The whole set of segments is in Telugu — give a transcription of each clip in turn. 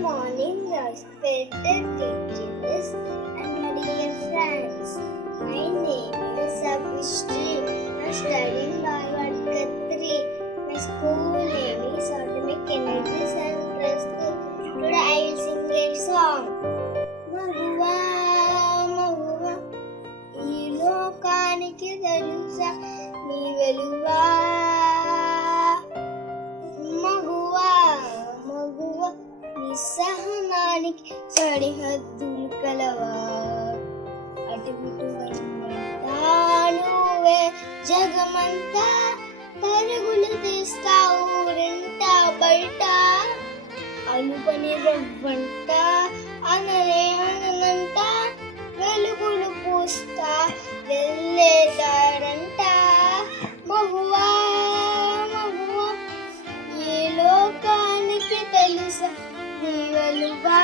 morning, respected teachers and dear friends. My name is Abhishri. I'm studying Lord 3. My school name is Atomic Energy Central School. Today I will sing a song. మగువా మగువా ఈ లోకానికి తెలుసా నీ వెలువా మగువా మగువా నీ సహనానికి సరిహద్దులు కలవా అటు ఇటు నువ్వే జగమంతా పరుగులు తీస్తావు రెంట బయట అనుపని రవ్వంట అనలే అననంట వెలుగులు పూస్తా వెళ్ళేదారంట మగువా మగువా ఈ లోకానికి తెలుసా నీ వెలువా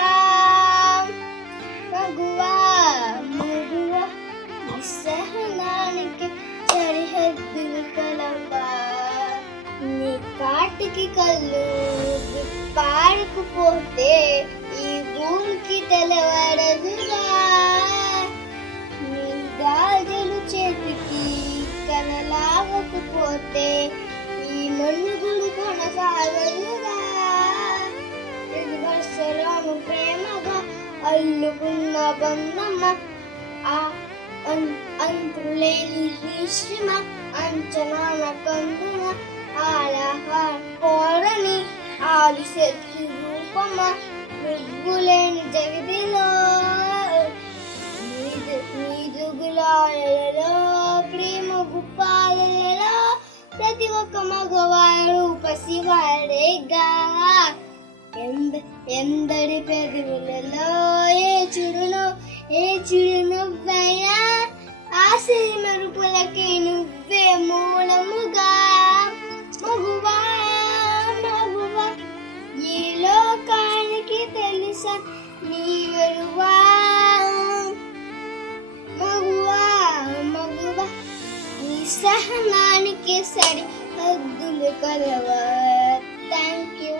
మగువా మగువా నీ సహనానికి సరిహద్దులు కలవా నీ కాటికి కళ్ళు పారుకుపోతే ఈ భూమికి తెలవడదుగా నీ గాజులు చేతికి కనలాగకపోతే ఈ మనుగుడు కొనసాగదుగా ఇది వర్షలోను ప్రేమగా అల్లుకున్న బంధమ్మ ఆ అంతులేని శ్రమ అంచనాల కందున ఆలహోరని ఆలిశక్తి రూపమ విగ్గులేని జగతిలో నీదుగులాలలో ప్రేమ గుప్పాలలో ప్రతి ఒక్క మగవాడు పసివాడేగా ఎందరి పెదవులలో ఏ చూడు నువ్వైనా ఆశయ మెరుపులకి నువ్వే మూలముగా మగువా మగువా ఈ లోకానికి తెలుసా నీ వెలువా మగువా మగువా నీ సహనానికి సరి హద్దులు కలవా. Thank you.